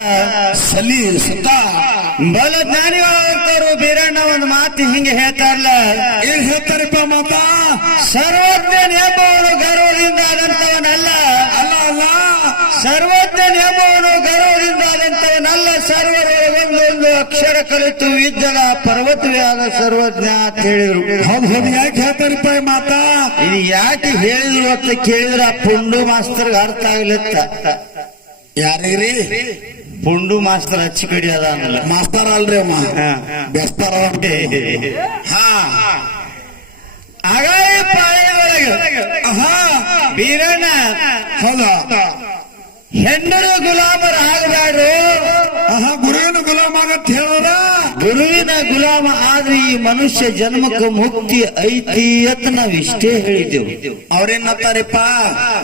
ಸಲ್ಲಿಸುತ್ತ ಬಲ ಜ್ಞಾನಿಗಳಾದಂತವ್ರು ಬೀರಣ್ಣ ಒಂದು ಮಾತು ಹಿಂಗೆ ಹೇಳ್ತಾರಲ್ಲ. ಏನ್ ಹೇಳ್ತಾರಪ್ಪ ಮಾತ? ಸರ್ವಜ್ಞ ಎಂಬುವನು ಗರ್ವದಿಂದ ಆದಂತವನಲ್ಲ. ಅಲ್ಲ ಅಲ್ಲ, ಸರ್ವಜ್ಞ ಎಂಬುವನು ಗರ್ವದಿಂದ ಆದಂತವನಲ್ಲ. ಸರ್ವರು ಒಂದೊಂದು ಅಕ್ಷರ ಕಲಿತು ವಿದ್ಯದ ಪರ್ವತವೇ ಆದ ಸರ್ವಜ್ಞ ಅಂತ ಹೇಳಿದ್ರು. ಹೌದು ಹೌದು, ಯಾಕೆ ಹೇಳ್ತಾರಪ್ಪ ಈ ಮಾತ? ಇದು ಯಾಕೆ ಹೇಳಿದ್ರು ಅಂತ ಕೇಳಿದ್ರ ಪುಂಡು ಮಾಸ್ತರ್ಗೆ ಅರ್ಥ ಆಗ್ಲಿತ್ತ. ಯಾರಿಗ್ರಿ? ಪುಂಡು ಮಾಸ್ತರ್ ಹಚ್ಚಿ ಕಡಿ ಅದ ಅನ್ನಲ್ಲ. ಮಾಸ್ತರ ಅಲ್ರಿ ಅಮ್ಮ, ಬೆಸ್ತಾರ. ಹಾ, ಹಾಗಾಗಿ ಪಾಳಿ ಒಳಗೆ ಬೀರಣ್ಣ ಹೌದಾ, ಹೆಣ್ಣರು ಗುಲಾಮರಾಗಬಾರ್ದು. ಗುರುವಿನ ಗುಲಾಮ ಆಗತ್ ಹೇಳೋರ. ಗುರುವಿನ ಗುಲಾಮ ಆದ್ರೆ ಈ ಮನುಷ್ಯ ಜನ್ಮಕ್ಕೆ ಮುಕ್ತಿ ಐತಿ ಅಂತ ನಾವ್ ಇಷ್ಟೇ ಹೇಳಿದೆವು. ಅವ್ರೇನತ್ತಾರಪ್ಪ?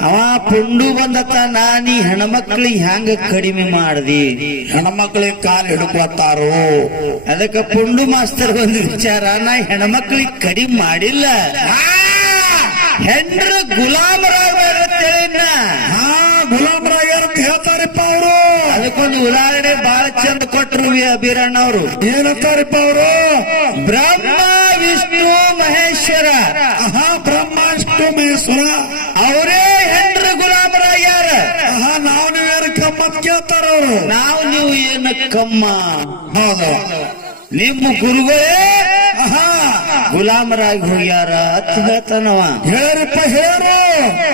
ಅವ ಪುಂಡು ಬಂದತ್ತ, ನಾನಿ ಹೆಣ್ಮಕ್ಳಿಗೆ ಹ್ಯಾಂಗ ಕಡಿಮೆ ಮಾಡ್ದಿ? ಹೆಣ್ಮಕ್ಳಿಗೆ ಕಾಲ್ ಹಿಡ್ಕೊತಾರೋ. ಅದಕ್ಕೆ ಪುಂಡು ಮಾಸ್ತರ್ ಒಂದು ವಿಚಾರ, ನಾ ಹೆಣ್ಮಕ್ಳಿಗೆ ಕಡಿಮೆ ಮಾಡಿಲ್ಲ, ಹೆಣ್ಣರು ಗುಲಾಮರಾಗಬೇಡ. ಗುಲಾಮರಾಗ್ಯಾರ ಅಂತ ಹೇಳ್ತಾರಪ್ಪ ಅವರು. ಅದಕ್ಕೊಂದು ಉದಾಹರಣೆ ಬಹಳ ಚಂದ ಕೊಟ್ರು ಬೀರಣ್ಣ ಅವರು. ಏನಂತಾರಪ್ಪ ಅವರು? ಬ್ರಹ್ಮ ವಿಷ್ಣು ಮಹೇಶ್ವರ. ಬ್ರಹ್ಮ ವಿಷ್ಣು ಮಹೇಶ್ವರ ಅವರೇ ಹೆಣ್ಣರು ಗುಲಾಮರಾಗ್ಯಾರ. ನಾವು ನೀವೇನು ಕಮ್ಮ ಅಂತ ಕೇಳ್ತಾರ ಅವರು. ನಾವು ನೀವು ಏನು ಕಮ್ಮ? ಹೌದು, ನಿಮ್ಮ ಗುರುಗಳೇ ಗುಲಾಮರಾಗಿ ಹೋಗ್ಯಾರ ಅಂತ ಹೇಳ್ತಾನವ. ಹೇಳರಿಪ್ಪ ಹೇಳು.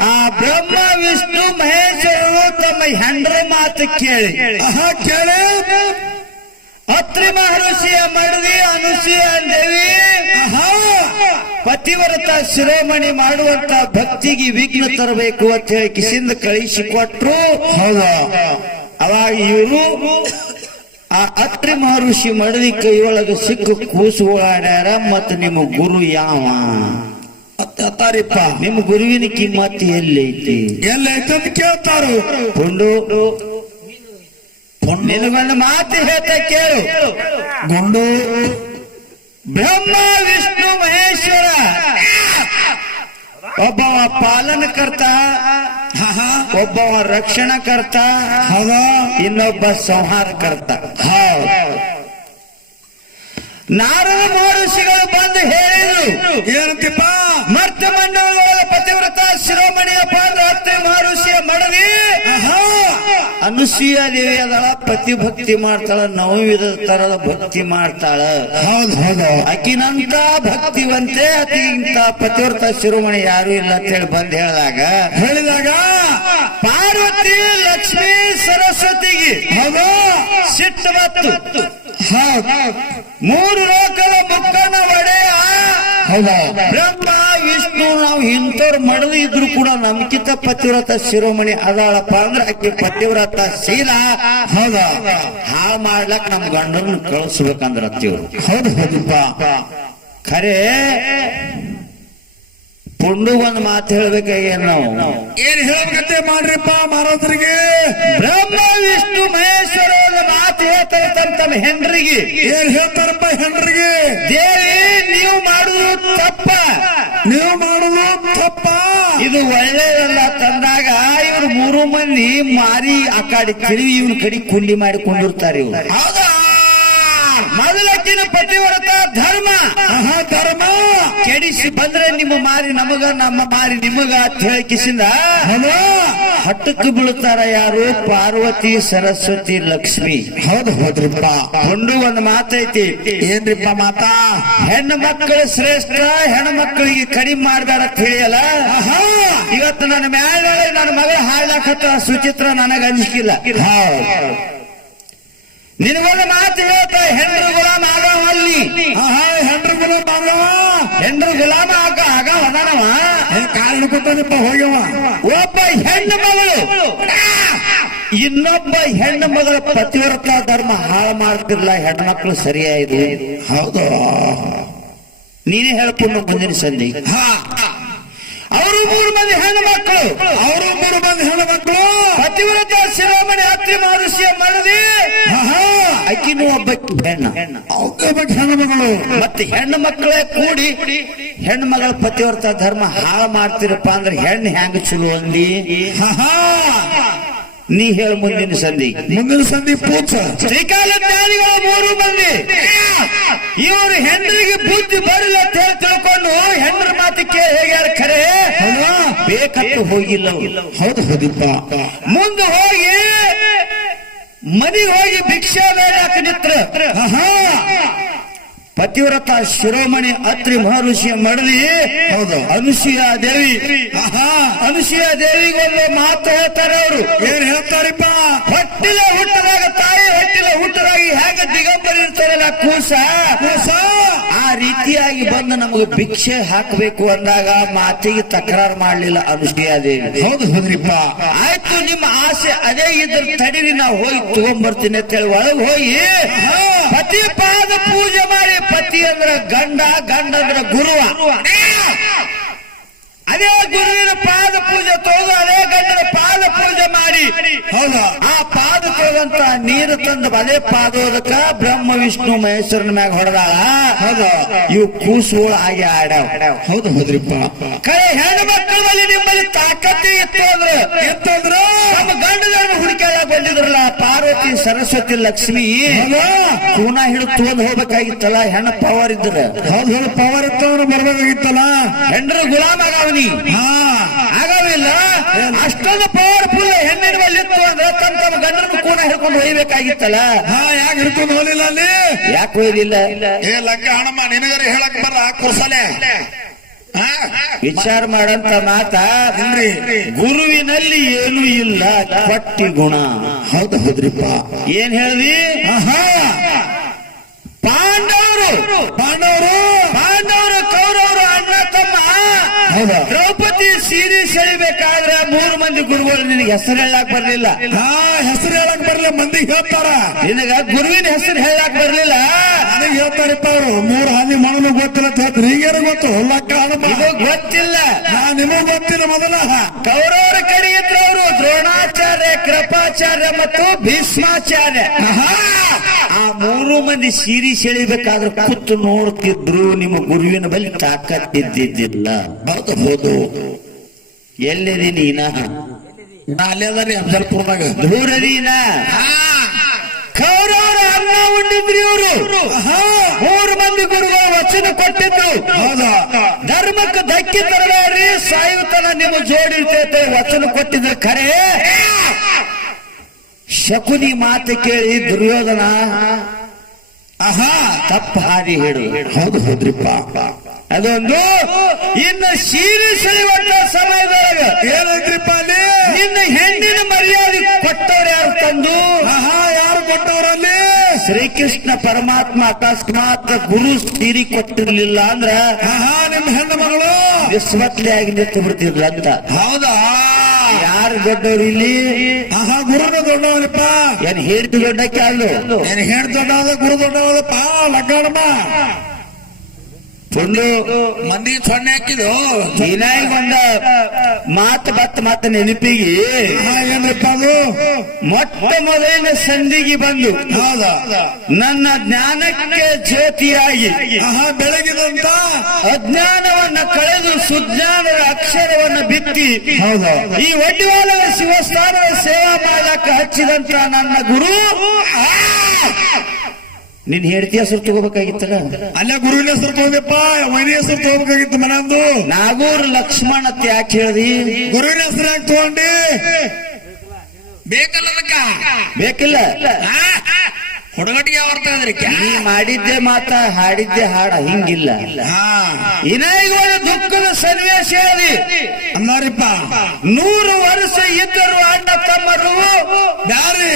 ಆ ಬ್ರಹ್ಮ ವಿಷ್ಣು ಮಹೇಶ್ವರರು ತಮ್ಮ ಹೆಂಡ್ರ ಮಾತು ಕೇಳಿ ಕೇಳಿ ಅತ್ರಿ ಮಹರ್ಷಿಯ ಮಡದಿ ಅನುಸೂಯ ದೇವಿ ಪತಿವ್ರತ ಶಿರೋಮಣಿ ಮಾಡುವಂತ ಭಕ್ತಿಗೆ ವಿಘ್ನ ತರಬೇಕು ಅಂತ ಹೇಳಿ ಕಿಸಿಂದ ಕಳಿಸಿ ಕೊಟ್ರು. ಹೌದಾ, ಅವಾಗ ಇವರು ಆ ಅತ್ರಿ ಮಹರ್ಷಿ ಮಡದಿ ಕೈಯೊಳಗೆ ಸಿಕ್ಕು ಕೂಸುಗಳಾಡ್ಯಾರ. ಮತ್ತ ನಿಮ್ಮ ಗುರು ಯಾವ ಅತ್ತಾರಿಪ್ಪ? ನಿಮ್ಮ ಗುರುವಿನ ಕಿಮ್ಮತ್ ಎಲ್ಲೈತಿ? ಎಲ್ಲೈತೆ ಅಂತ ಕೇಳ್ತಾರು. ಪುಂಡು ನಿನಗೊಂದು ಮಾತು ಹೇಳ್ತಾ ಕೇಳು. ಗುಂಡು ಬ್ರಹ್ಮ ವಿಷ್ಣು ಮಹೇಶ್ವರ ಒಬ್ಬವ ಪಾಲನಕರ್ತ, ಒಬ್ಬವ ರಕ್ಷಣಕರ್ತ, ಇನ್ನೊಬ್ಬ ಸಂಹಾರಕರ್ತ. ನಾರದ ಮಹರ್ಷಿಗಳು ಬಂದು ಹೇಳಿದ್ರು, ಏನಂತಿಪ್ಪ? ಮರ್ತ ಮಂಡಲಗಳ ಪತಿವ್ರತ ಶಿರೋಮಣಿಯ ಪಾದ ಅತ್ರಿ ಮಹರ್ಷಿಯ ಮಡದಿ ಅನುಸೂಯ ದೇವಿ ಅದಳ. ಪತಿ ಭಕ್ತಿ ಮಾಡ್ತಾಳ, ನವವಿಧ ತರದ ಭಕ್ತಿ ಮಾಡ್ತಾಳ. ಹೌದು ಹೌದು, ಆಕಿನಂತ ಭಕ್ತಿವಂತೆ ಅತಿಗಿಂತ ಪತಿವ್ರತ ಶಿರೋಮಣಿ ಯಾರು ಇಲ್ಲ ಅಂತ ಹೇಳಿ ಬಂದ್ ಹೇಳಿದಾಗ ಪಾರ್ವತಿ ಲಕ್ಷ್ಮೀ ಸರಸ್ವತಿಗೆ ಹೌದು ಸಿಟ್ಟು ಬತ್ತು. ಮೂರು ಲೋಕದ ಮುಕ್ಕನ ಒಡೆಯ ಬ್ರಹ್ಮ ವಿಷ್ಣು ನಾವು ಇಂಥವ್ರು ಮಡದು ಇದ್ರು ಕೂಡ ನಮ್ಕಿಂತ ಪತಿವ್ರತ ಶಿರೋಮಣಿ ಅದಾಳಪ್ಪ ಅಂದ್ರೆ ಆಕೆ ಪತಿವ್ರತ ಶೀಲ. ಹೌದಾ, ಮಾಡ್ಲಕ್ ನಮ್ ಗಂಡನ ಕಳಿಸ್ಬೇಕಂದ್ರ ಅತ್ತಿವ್ರು. ಹೌದು ಹೌದಪ್ಪ. ಖರೆ ಪುಂಡು ಒಂದ್ ಮಾತು ಹೇಳ್ಬೇಕಾಗ್ಯಾರ ನಾವು. ಏನ್ ಹೇಳ್ಬೇಕಂತೆ ಮಾಡ್ರಿಪ್ಪ ಮಹಾರಾಜರಿಗೆ? ಬ್ರಹ್ಮ ವಿಷ್ಣು ಮಹೇಶ್ವರ ಒಂದು ಮಾತು ಹೇಳ್ತಾರೆ ತಮ್ಮ ಹೆಂಡ್ರಿಗೆ. ಏನ್ ಹೇಳ್ತಾರಪ್ಪ ಹೆಂಡ್ರಿಗೆ? ದೇವಿ ನೀವು ಮಾಡುವುದು ತಪ್ಪ, ನೀವು ಮಾಡುದು ತಪ್ಪ, ಇದು ಒಳ್ಳೆಯದಲ್ಲ ತಂದಾಗ ಇವ್ರು ಮೂರು ಮಂದಿ ಮಾರಿ ಆ ಕಡೆ ತಿರುವಿ ಇವ್ರ ಕಡೆ ಕುಂಡಿ ಮಾಡಿಕೊಂಡಿರ್ತಾರೆ. ಇವ್ರು ಹೌದಾ? ಮೊದಲಕ್ಕಿನ ಪತಿವ್ರತ ಧರ್ಮ ಧರ್ಮ ಕೆಡಿಸಿ ಬಂದ್ರೆ ನಿಮ್ಮ ಮಾರಿ ನಮಗ, ನಮ್ಮ ಮಾರಿ ನಿಮಗ ಅಂತ ಹೇಳಿ ಕಿಸಿಂದ ಹಟ್ಟಕ್ಕೆ ಬೀಳುತ್ತಾರ. ಯಾರು? ಪಾರ್ವತಿ ಸರಸ್ವತಿ ಲಕ್ಷ್ಮಿ. ಹೌದು ಹೌದ್ರಿಪ್ಪ. ಪುಂಡು ಒಂದು ಮಾತೈತಿ. ಏನ್ರಿಪ್ಪ ಮಾತಾ? ಹೆಣ್ಣು ಮಕ್ಕಳು ಶ್ರೇಷ್ಠ, ಹೆಣ್ಣು ಮಕ್ಕಳಿಗೆ ಕಡಿಮೆ ಮಾಡ್ಬೇಡ ಅಂತ ಹೇಳಿಯಲ್ಲ. ಇವತ್ತು ನನ್ನ ಮ್ಯಾಲೆ ನನ್ನ ಮಗಳ ಹಾಳಾಕತ್ತ ಸುಚಿತ್ರ ನನಗ ಅಂಜಿಕಿಲ್ಲ. ನಿನಗೊಂದು ಮಾತು ಹೇಳ್ತ, ಹೆಣ್ಣರು ಗುಲಾಮ ಆಗವ ಅಲ್ಲಿ. ಹೆಂಡ್ರು ಗುಲಾಮ ಆಗವ, ಹೆಣ್ಣರು ಗುಲಾಮ ಆಗವ ಅದಾನವ. ಕಾರಣ ಕೊಟ್ಟನಪ್ಪ ಹೋಗ್ಯವ. ಒಬ್ಬ ಹೆಣ್ಣು ಮಗಳು ಇನ್ನೊಬ್ಬ ಹೆಣ್ಣು ಮಗಳ ಪತಿವ್ರತ ಧರ್ಮ ಹಾಳು ಮಾಡ್ತಿರ್ಲ. ಹೆಣ್ಮಕ್ಳು ಸರಿಯಾಯಿತು. ಹೌದು, ನೀನೇ ಹೇಳ್ಕೊಂಡು ಮುಂದಿನ ಸಂಧಿ. ಅವರು ಮೂರು ಮಂದಿ ಹೆಣ್ಣು ಮಕ್ಕಳು, ಪತಿವ್ರತ ಶಿರೋಮಣಿ ಅತ್ರಿ ಮಹರ್ಷಿಯ ಮಡದಿ. ಅಕ್ಕಿನೂ ಒಬ್ಬಕ್ಕೆ ಹೆಣ್ಣು ಮಗಳು. ಮತ್ತೆ ಹೆಣ್ಣು ಮಕ್ಕಳೇ ಕೂಡಿ ಹೆಣ್ಣು ಮಗಳ ಪತಿವ್ರತ ಧರ್ಮ ಹಾಳು ಮಾಡ್ತಿರಪ್ಪ ಅಂದ್ರೆ ಹೆಣ್ಣು ಹೆಂಗ ಚಲೋ ಅಂದಿ? ನೀ ಹೇಳ ಮುಂದಿನ ಸಂಧಿ. ಮುಂದಿನ ಸಂಧಿ ಪೂಜ. ತ್ರಿಕಾಲ ಜ್ಞಾನಿಗಳು 3 ಮಂದಿ ಇವರು ಹೆಂಡ್ರಿಗೆ ಬುದ್ಧಿ ಬರಲ್ಲ ಅಂತ ಹೇಳಿ ತಿಳ್ಕೊಂಡು ಹೆಂಡ್ರ ಮಾತಕ್ಕೆ ಹೇಗ್ಯಾರ ಖರೆ ಬೇಕಂತ ಹೋಗಿಲ್ಲ. ಹೌದು ಹೌದಿಪ್ಪ. ಮುಂದೆ ಹೋಗಿ ಮನೆಗೆ ಹೋಗಿ ಭಿಕ್ಷಾ ಬೇಡಾಕ ನಿತ್ರ. ಪತಿವ್ರತ ಶಿರೋಮಣಿ ಅತ್ರಿ ಮಹರ್ಷಿಯ ಮಡದಿ ಹೌದು ಅನುಸೂಯ ದೇವಿ. ಅನುಸೂಯ ದೇವಿಗೊಂದು ಮಾತು ಹೇಳ್ತಾರೆ ಅವರು. ಏನ್ ಹೇಳ್ತಾರಿಪ್ಪ? ಹೊಟ್ಟಿಲ ಹುಟ್ಟದಾಗ ತಾಯಿ ಹೊಟ್ಟಿಲ ಹುಟ್ಟದಾಗ ಹೇಗ ದಿಗಂಬರ ಇರ್ತಾರಲ್ಲ ಕೂಸ ಆ ರೀತಿಯಾಗಿ ಬಂದು ನಮಗೆ ಭಿಕ್ಷೆ ಹಾಕಬೇಕು ಅಂದಾಗ ಮಾತಿಗೆ ತಕರಾರು ಮಾಡ್ಲಿಲ್ಲ ಅನುಸೂಯ ದೇವಿ. ಹೌದು ಹೌದ್ರಿಪ್ಪ. ಆಯ್ತು ನಿಮ್ಮ ಆಸೆ ಅದೇ ಇದ್ರ ತಡೀರಿ ನಾವು ಹೋಗಿ ತಗೊಂಡ್ಬರ್ತೀನಿ ಅಂತ ಹೇಳಿ ಒಳಗೆ ಹೋಗಿ ಪತಿ ಪಾದ ಪೂಜೆ ಮಾಡಿ. ಪತಿ ಅಂದ್ರ ಗಂಡ, ಗಂಡ ಅಂದ್ರ ಗುರುವ. ಅದೇ ಗುರುವಿನ ಪಾದ ಪೂಜೆ ತೊಳೆದು ಅದೇ ಗಂಡನ ಪಾದ ಪೂಜೆ ಮಾಡಿ ಹೌದಾ ಆ ಪಾದ ತೊಳೆದಂತ ನೀರು ತಂದು ಅದೇ ಪಾದೋದಕ್ಕ ಬ್ರಹ್ಮ ವಿಷ್ಣು ಮಹೇಶ್ವರನ ಮ್ಯಾಗ ಹೊಡೆದಾಳ. ಹೌದು ಇವು ಕೂಸುಗಳು ಆಗಿ ಆಡ್ಯಾವ. ಹೌದು ಹೌದ್ರಿಪ್ಪ. ಕರೆ ಹೆಣ್ಣು ಮಕ್ಕಳ ಬಳಿ ನಿಮ್ಮಲ್ಲಿ ತಾಕತ್ತಿ ಎತ್ತಂದ್ರು ನಮ್ಮ ಗಂಡದವ್ರನ್ನ ಹುಡುಕಾಡ ಬಂದಿದ್ರಲ್ಲ ಪಾರ್ವತಿ ಸರಸ್ವತಿ ಲಕ್ಷ್ಮಿ ಕೂನ ಹಿಡಿದು ತೋದ್ ಹೋಗ್ಬೇಕಾಗಿತ್ತಲ್ಲ. ಹೆಣ್ಣು ಪವರ್ ಇದ್ರ. ಹೌದು ಹೌದು ಪವರ್ ಇತ್ತವ್ರು ಬರ್ಬೇಕಾಗಿತ್ತಲ್ಲ. ಹೆಂಡ್ರ ಗುಲಾಮ ಆಗವನಿ ಆಗವಿಲ್ಲ. ಅಷ್ಟೊಂದು ಪವರ್ಫುಲ್ ಹೆಣ್ಣಿನ ಮೇಲೆ ಇತ್ತು ಅಂದ್ರೆ ತಮ್ಮ ಗಂಡನ ಕೂನ ಹಿಡ್ಕೊಂಡು ಒಯ್ಬೇಕಾಗಿತ್ತಲ್ಲ. ಯಾಕೆ ಹಿಡ್ಕೊಂಡು ಹೋಗ್ಲಿಲ್ಲ ಅಲ್ಲಿ? ಯಾಕೆ ಒಯ್ಲಿಲ್ಲ? ಏ ಲಂಗ ಹಣಮ್ಮ ನಿನಗರ ಹೇಳಕ್ ಬರ ಕುರ್ಸಲೆ ವಿಚಾರ ಮಾಡಂತ ಮಾತ ಗುರುವಿನಲ್ಲಿ ಏನು ಇಲ್ಲ ಪಟ್ಟಿ ಗುಣ. ಹೌದು ಹೌದ್ರಿಪ್ಪ. ಏನ್ ಹೇಳ್ದಿ? ಪಾಂಡವರು ಕೌರವರು ಅಣ್ಣ ತಮ್ಮ. ದ್ರೌಪದಿ ಸೀರೆ ಸೆಳಿಬೇಕಾದ್ರೆ 3 ಮಂದಿ ಗುರುಗಳು ನಿನಗೆ ಹೆಸರು ಹೇಳಕ್ ಬರ್ಲಿಲ್ಲ. ಹೆಸರು ಹೇಳಕ್ ಬರ್ಲಿಲ್ಲ. ಮಂದಿಗೆ ಹೇಳ್ತಾರ. ನಿನಗ ಗುರುವಿನ ಹೆಸರು ಹೇಳಕ್ ಬರ್ಲಿಲ್ಲ. ನನಗೆ ಹೇಳ್ತಾರಪ್ಪ ಅವರು 3 ಹಾನಿ ಮಾಡಲು ಗೊತ್ತಿಲ್ಲ ಅಂತ ಹೇಳ್ತಾರೆ. ಈಗೇನು ಗೊತ್ತು? ಇದು ಗೊತ್ತಿಲ್ಲ. ನಿಮಗ್ ಗೊತ್ತಿಲ್ಲ. ಮೊದಲ ಕೌರವರ ಕಡೆ ಇದ್ರು ಅವರು ದ್ರೋಣಾಚಾರ್ಯ, ಕೃಪಾಚಾರ್ಯ ಮತ್ತು ಭೀಷ್ಮಾಚಾರ್ಯ. ಆ 3 ಮಂದಿ ಸೀರೆ ಸೆಳಿಬೇಕಾದ್ರೆ ಕೂತು ನೋಡ್ತಿದ್ರು. ನಿಮ್ಮ ಗುರುವಿನ ಬಳಿ ತಾಕತ್ತಿದ್ದಿದ್ದಿಲ್ಲ. ಹೌದು ಎಲ್ಲಿದೆ ನೀನ? ಅಲ್ಲೇದಾರಿ ಅಫಜಲ್ಪುರದಾಗ ದೂರದೀನ. ಕೌರವರ ಅನ್ನ ಉಂಡಿದ್ರಿ ಇವರು 3 ಮಂದಿ ಗುರುಗಳು ವಚನ ಕೊಟ್ಟಿದ್ರು. ಹೌದಾ ಧರ್ಮಕ್ಕೆ ಧಕ್ಕೆ ತರಬೇಡ್ರಿ, ಸಾಯುತ್ತನ ನಿಮ್ಮ ಜೋಡಿರ್ತೈತೆ ವಚನ ಕೊಟ್ಟಿದ್ರು. ಖರೆ ಶಕುನಿ ಮಾತು ಕೇಳಿ ದುರ್ಯೋಧನ ತಪ್ಪ ಹಾದಿ ಹಿಡು. ಹೌದು ಹೌದ್ರಿಪ್ಪ. ಅದೊಂದು. ಇನ್ನು ಸೀರೆ ಸೆಳೆಯುವಂತ ಸಮಯದೊಳಗ ಏನೈತ್ರಿಪ್ಪ ಅಲ್ಲಿ? ನಿನ್ನ ಹೆಣ್ಣಿನ ಮರ್ಯಾದೆ ಕೊಟ್ಟವ್ರು ಯಾರು ತಂದು? ಯಾರು ಕೊಟ್ಟವ್ರಲ್ಲಿ? ಶ್ರೀಕೃಷ್ಣ ಪರಮಾತ್ಮ ಅಕಸ್ಮಾತ್ ಗುರು ಸೀರೆ ಕೊಟ್ಟಿರ್ಲಿಲ್ಲ ಅಂದ್ರ ನಿಮ್ಮ ಹೆಣ್ಣು ಮಗಳು ವಿಶ್ವತ್ಲೆ ಆಗಿ ನಿಂತು ಬಿಡ್ತಿರ್ಲ ಅಂತ. ಹೌದಾ? ಯಾರು ದೊಡ್ಡವ್ರು ಇಲ್ಲಿ? ಗುರುನ ದೊಡ್ಡವನಪ್ಪ. ಏನ್ ಹೇಳ್ತಿ ದೊಡ್ಡಕ್ಕೆ ಅಲ್ಲು? ಏನ್ ಹೇಳ್ ದೊಡ್ಡವದ ಗುರು ದೊಡ್ಡವದಪ್ಪ. ಲಗ್ಗಣಮ್ಮ ಒಂದು ಮಂದಿ ಸೊನ್ನೆ ಹಾಕಿದು ದಿನಾಯಿಗೊಂದ ಮಾತು ನೆನಪಿಗೆ ಏನ್ರಪ್ಪ ಅದು? ಮೊಟ್ಟ ಮೊದಲಿನ ಸಂಧಿಗೆ ಬಂದು ಹೌದಾ ನನ್ನ ಜ್ಞಾನಕ್ಕೆ ಜ್ಯೋತಿಯಾಗಿ ಬೆಳಗಿದಂತ ಅಜ್ಞಾನವನ್ನ ಕಳೆದು ಸುಜ್ಞಾನದ ಅಕ್ಷರವನ್ನ ಬಿತ್ತಿ ಹೌದಾ ಈ ಒಡ್ಡಿವಾಲದ ಶಿವಸ್ಥಾನದ ಸೇವಾ ಮಾಡಕ ಹಚ್ಚಿದಂತ ನನ್ನ ಗುರು ನಿನ್ ಹೆಂಡತಿ ಹೆಸರು ತಗೋಬೇಕಾಗಿತ್ತಲ್ಲ. ಅಲ್ಲೇ ಗುರುವಿನ ಹೆಸರು ತಗೋದಪ್ಪ. ಮನೆ ಹೆಸರು ತಗೋಬೇಕಾಗಿತ್ತು ಮನಂದು. ನಾಗೂರ್ ಲಕ್ಷ್ಮಣ ಅಂತ ಯಾಕೆ ಹೇಳ್ದಿ? ಗುರುವಿನ ಹೆಸರು ಯಾಕೆ ತಗೊಂಡಿ? ಬೇಕಲ್ಲ ಬೇಕಿಲ್ಲ. ಹುಡುಗಟ್ಟಿಗೆ ಯಾವರ್ತ ನೀ ಮಾಡಿದ್ದೆ ಮಾತ ಹಾಡಿದ್ದೆ ಹಾಡ ಹಿಂಗಿಲ್ಲ. ಇನಾಯಿಗಳ ದುಃಖದ ಸನ್ನಿವೇಶ ಹೇಳಿ ಅಂದಾರಿಪ್ಪ. 100 ವರ್ಷ ಇದ್ದರು ಅಣ್ಣ ತಮ್ಮರು ಬ್ಯಾರಿ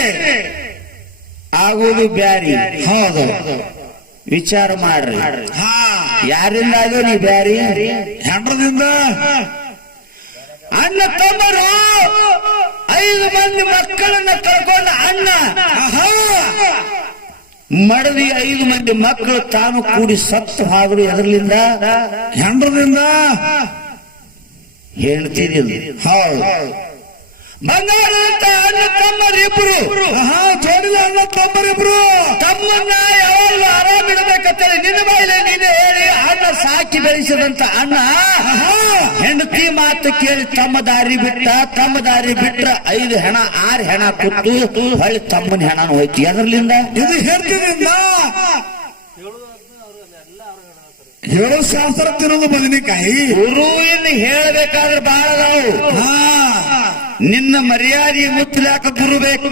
ಆಗುವುದು ಬ್ಯಾರಿ. ಹೌದು ವಿಚಾರ ಮಾಡ್ರಿ. ಯಾರಿಂದ ಆಗೋ ನೀ ಬ್ಯಾರಿ? ಹೆಂಡ್ರದಿಂದ. ಅಣ್ಣ ತಮ್ಮರು 5 ಮಂದಿ ಮಕ್ಕಳನ್ನ ಕಳ್ಕೊಂಡ ಅಣ್ಣ ಮಡದಿ 5 ಮಂದಿ ಮಕ್ಕಳು ತಾನು ಕೂಡಿ ಸತ್ತು ಹಾದ್ರು. ಎದರ್ಲಿಂದ? ಹೆಂಡ್ರದಿಂದ. ಹೇಳ್ತಿದ್ದೀನಿ. ಹೌದು ಬಂಗಾರದಂತ ಅಣ್ಣ ತಮ್ಮರಿಬ್ರು ಜೋಡಿದ ಅಣ್ಣ ತಮ್ಮರಿಬ್ರು ತಮ್ಮನ್ನ ಯಾವಾಗಲೂ ಆರಾಮಿಡಬೇಕಂತೇಳಿ ನಿನ್ನ ಬಾಯಿಲೆ ನೀನು ಹೇಳಿ ಅಣ್ಣ ಸಾಕಿ ಬೆಳೆಸಿದಂತ ಅಣ್ಣ ಹೆಂಡತಿ ಮಾತು ಕೇಳಿ ತಮ್ಮ ದಾರಿ ಬಿಟ್ರ 5 ಹೆಣ 6 ಹೆಣ ಕುತ್ತು ಹೊಳ್ಳಿ ತಮ್ಮನ ಹೆಣ ಹೋಯ್ತು ಎದರ್ಲಿಂದ ಇದು ಹೇಳ್ತಿದ್ರಿಂದ ಹೇಳೋ ಶಾಸ್ತ್ರ ತಿನ್ನೋದು ಬದನೆಕಾಯಿ ಗುರುವಿನ ಹೇಳಬೇಕಾದ್ರೆ ಬಾಳ ನಾವು ನಿನ್ನ ಮರ್ಯಾದೆ ಮುಚ್ಚಲಾಕ ಗುರು ಬೇಕು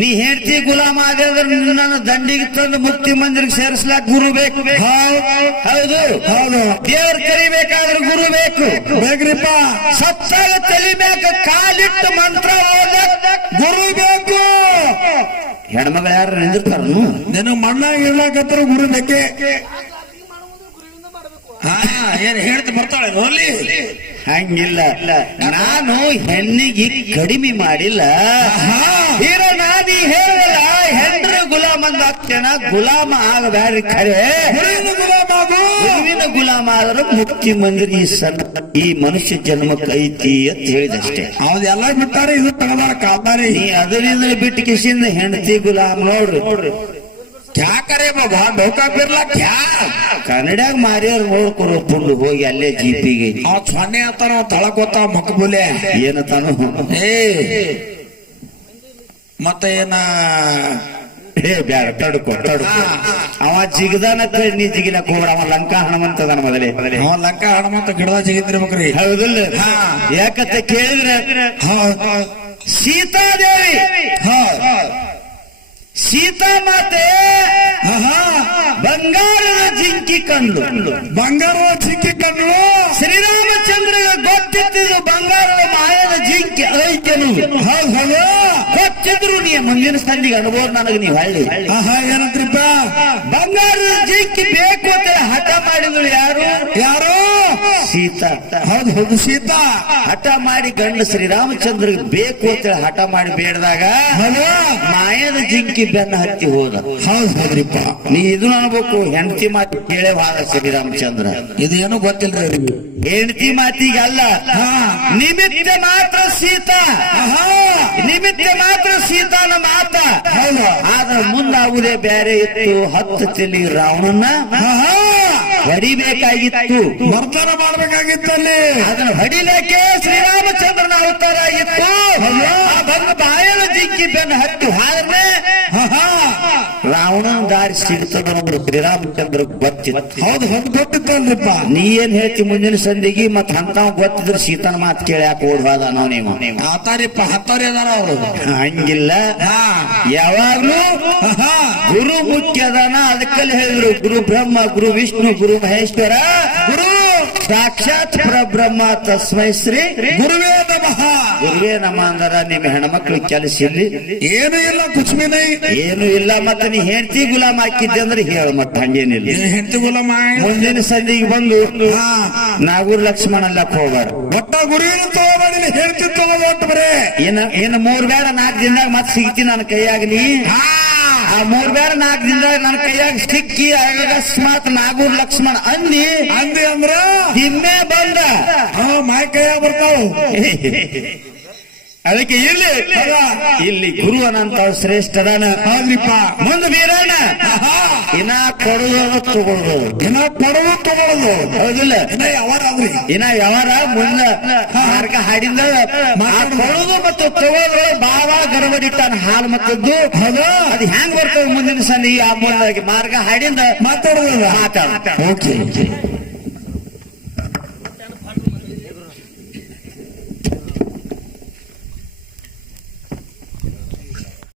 ನೀ ಹೇಳ್ತಿ ಗುಲಾಮ ಆದ್ರೆ ನನ್ನ ದಂಡಿಗೆ ತಂದು ಮುಕ್ತಿ ಮಂದಿರಕ್ಕೆ ಸೇರಿಸ್ಲಾಕ ಗುರು ಬೇಕು ಹೌದು ದೇವ್ರ ಕರಿಬೇಕಾದ್ರೆ ಗುರು ಬೇಕು ಬೇಕ್ರಿಪ್ಪ ಸತ್ತಾಗ ತಲಿಬೇಕ ಕಾಲಿಟ್ಟು ಮಂತ್ರ ಓದಕ್ ಗುರು ಬೇಕು ಹೆಣ್ಮಗಳು ಯಾರು ನಿಂದಿರ್ತಾರ ನಿನ್ನ ಮಣ್ಣಾಗ ಇರ್ಲಾಕತ್ರ ಗುರು ಬೇಕೆ ಏನ್ ಹೇಳ್ತಿ ಬರ್ತಾಳೆ ನೋಡ್ಲಿ ಹಂಗಿಲ್ಲ ನಾನು ಹೆಣ್ಣಿಗೆ ಕಡಿಮೆ ಮಾಡಿಲ್ಲ ನಾನೀ ಹೇಳಲ್ಲ ಹೆಣ್ಣ ಗುಲಾಮ ಅಂದ ಆಗ್ತೇನ ಗುಲಾಮ ಆಗಬ್ಯಾಡ್ರಿ ಖರೆ ಗುರುವಿನ ಗುಲಾಮ ಆದ್ರೆ ಮುಕ್ತಿ ಮಂದಿರ ಈ ಮನುಷ್ಯ ಜನ್ಮಕ್ಕೆ ಐತಿ ಅಂತ ಹೇಳಿದಷ್ಟೇ ಅವದೆಲ್ಲ ಬಿಟ್ಟಾರೆ ಇದು ತಗದಾರ ಕಾಲ್ದಾರಿ ನೀ ಅದರಿಂದ ಬಿಟ್ಟು ಕಿಸಿಂದ ಹೆಂಡತಿ ಗುಲಾಮ ನೋಡ್ರಿ ಕ್ಯಾ ಕರೆ ಬಾಬಾ ಡೋಕಾ ಬಿರ್ಲಾ ಕ್ಯಾ ಕನ್ನಡಾಗ ಮಾರಿಯವ್ರು ನೋಡ್ಕೊರು ಪುಂಡು ಹೋಗಿ ಅಲ್ಲೇ ಜೀಪಿಗೆ ಸೊನ್ನೆ ಅಂತಾನ ತಳಕೋತ ಮಕ್ಕಬುಲೆ ಏನತಾನು ಮತ್ತೆ ಏನ ಬ್ಯಾಡ ತಡ್ಕೊ ಅವ ಜಿಗದಾನ ನೀ ಜಿಗಿಲಕ್ ಹೋಗ್ರ ಅವ ಲಂಕಾ ಹಣಮಂತದನ ಮೊದಲೇ ಅವ ಲಂಕಾ ಹಣಮಂತ ಗಿಡದ ಜಿಗಿದ್ರಿಬೇಕ್ರಿ ಹೌದಿಲ್ಲ ಯಾಕಂತ ಕೇಳಿದ್ರೆ ಸೀತಾದೇವಿ ಸೀತಾ ಮಾತೆ ಬಂಗಾರದ ಜಿಂಕಿ ಕಂಡು ಬಂಗಾರದ ಜಿಂಕಿ ಕಂಡು ಶ್ರೀರಾಮಚಂದ್ರಗೆ ಗೊತ್ತಿದ್ದು ಬಂಗಾರದ ಮಾಯದ ಜಿಂಕಿ ಐತೆನು ಗೊತ್ತಿದ್ರು ನೀ ಮುಂದಿನ ಸಂದಿಗೆ ಅನುಭವ ನನಗೆ ನೀವು ಹಳ್ಳಿ ಏನಂತ್ರಿಪ್ಪ ಬಂಗಾರದ ಜಿಂಕಿ ಬೇಕು ಅಂತ ಹಠ ಮಾಡಿದ್ರು ಯಾರು ಸೀತಾ ಹೌದು ಸೀತಾ ಹಠ ಮಾಡಿ ಗಂಡು ಶ್ರೀರಾಮಚಂದ್ರಗೆ ಬೇಕು ಅಂತ ಹಠ ಮಾಡಿ ಬೇಡದಾಗ ಮಾಯದ ಜಿಂಕಿ ಬೆನ್ನ ಹತ್ತಿ ಹೋದ ಹೌದ್ರಿಪ್ಪ ನೀ ಇದು ಅನ್ಬೇಕು ಹೆಂಡತಿ ಮಾತಿ ಕೇಳೇ ವಾದ ಶ್ರೀರಾಮಚಂದ್ರ ಇದು ಏನು ಗೊತ್ತಿಲ್ಲ ಹೆಂಡತಿ ಮಾತಿಗೆ ಅಲ್ಲ ನಿಮಿತ್ತ ಮಾತ್ರ ಸೀತಾ ಸೀತಾನ ಮಾತ ಆದ್ರೆ ಮುಂದಾಗುದೇ ಬೇರೆ ಇತ್ತು 10 ತಲೆ ರಾವಣನ್ನ ಹೊಡಿಬೇಕಾಗಿತ್ತು ಮರ್ದನ ಮಾಡ್ಬೇಕಾಗಿತ್ತಲ್ಲಿ ಅದನ್ನ ಹೊಡಿಲಿಕ್ಕೆ ಶ್ರೀರಾಮಚಂದ್ರನ ಅವತಾರ ಆಗಿತ್ತು ಬಂದು ಬಾಯಲ ಜಿಂಕಿ ಬೆನ್ನು ಹತ್ತು ಹಾದ್ರೆ ರಾವಣನ ದಾರಿ ಸಿಗ್ತದ ಶ್ರೀರಾಮಚಂದ್ರ ಗೊತ್ತಿತ್ತು ಹೌದು ಗೊತ್ತಿತ್ತಲ್ರಿಪ್ಪ ನೀ ಏನ್ ಹೇಳ್ತಿ ಮುಂದಿನ ಸಂದಿಗೆ ಮತ್ ಅಂತಾವ್ ಗೊತ್ತಿದ್ರೆ ಸೀತನ ಮಾತು ಕೇಳಿ ಯಾಕೆ ಓಡ್ವಾದ ನೀವು ಆತಾರಿಪ್ಪ ಹತ್ತಾರಿ ಅದಾರ ಅವರು ಹಂಗಿಲ್ಲ ಯಾವಾಗ್ಲೂ ಗುರು ಮುಖ್ಯ ಅದಾನ ಅದಕ್ಕಲ್ಲಿ ಹೇಳಿದ್ರು ಗುರು ಬ್ರಹ್ಮ ಗುರು ವಿಷ್ಣು ಗುರು ಮಹೇಶ್ವರ ಗುರು ಸಾಕ್ಷಾತ್ ಪರಬ್ರಹ್ಮ ತಸ್ಮೈ ಶ್ರೀ ಗುರುವೇ ನಮಃ ಗುರುವೇ ನಮ ಅಂದರ ನಿಮ್ಮ ಹೆಣ್ಮಕ್ಳು ಕೆಲಸ ಇಲ್ಲಿ ಏನು ಇಲ್ಲ ಕುಚ್ಮಿನೈ ಏನು ಇಲ್ಲ ಮತ್ತೆ ನೀ ಹೆಂಡತಿ ಗುಲಾಮ್ ಹಾಕಿದ್ದೆ ಅಂದ್ರೆ ಹೇಳು ಮತ್ತೆ ಹಂಗೇನಿಲ್ಲ ಹೆಂಡತಿ ಗುಲಾಮ ಮುಂದಿನ ಸಂದಿಗೆ ಬಂದು ನಾಗೂರ್ ಲಕ್ಷ್ಮಣ ಅಲ್ಲಕ್ ಹೋಗ್ಬಾರ ಒಟ್ಟ ಗುರುವಿನ ತಗೋಬೇಡಿ ಹೆಂಡತಿ ತಗೋಬಟ್ಟು ಬರೇ ಏನ 3 ಬೇಡ 4 ದಿನದಾಗ ಮತ್ತೆ ಸಿಗ್ತಿ ನನ್ನ ಕೈಯಾಗ ನೀ ಆ 3 ಬೇಡ 4 ದಿನದಾಗ ನನ್ನ ಕೈಯಾಗ ಸಿಕ್ಕಿ ಅಕಸ್ಮಾತ್ ನಾಗೂರ್ ಲಕ್ಷ್ಮಣ ಅಂದಿ ಅಂದ್ರ ದಿಮ್ಮೆ ಬಂದ ಮಾಯ ಕೈಯಾಗ ಬರ್ತಾವ ಅದಕ್ಕೆ ಇಲ್ಲಿ ಗುರು ಅನಂತ ಶ್ರೇಷ್ಠದಾನ ಹೌದ್ರಿಪ್ಪ ಮುಂದೆ ಬೀರಣ್ಣ ಇನ್ನ ಕೊಡುವುದು ತಗೊಳ್ಳೋದು ಹೌದಿಲ್ಲ ಇನ್ನ ಯಾವಾರ ಮುಂದ ಮಾರ್ಗ ಹಾಡಿಂದ ಕೊಡುದು ಮತ್ತು ತಗೊಳ್ಳೋದು ಬಾವ ಗರ್ಭಡಿಟ್ಟಾನ ಹಾಲು ಮತ್ತದ್ದು ಅದು ಹೆಂಗ್ ಬರ್ತದೆ ಮುಂದಿನ ಸಂದಿ ಆ ಮುಂದಾಗಿ ಮಾರ್ಗ ಹಾಡಿಂದ ಮಾತಾಡೋದು ಓಕೆ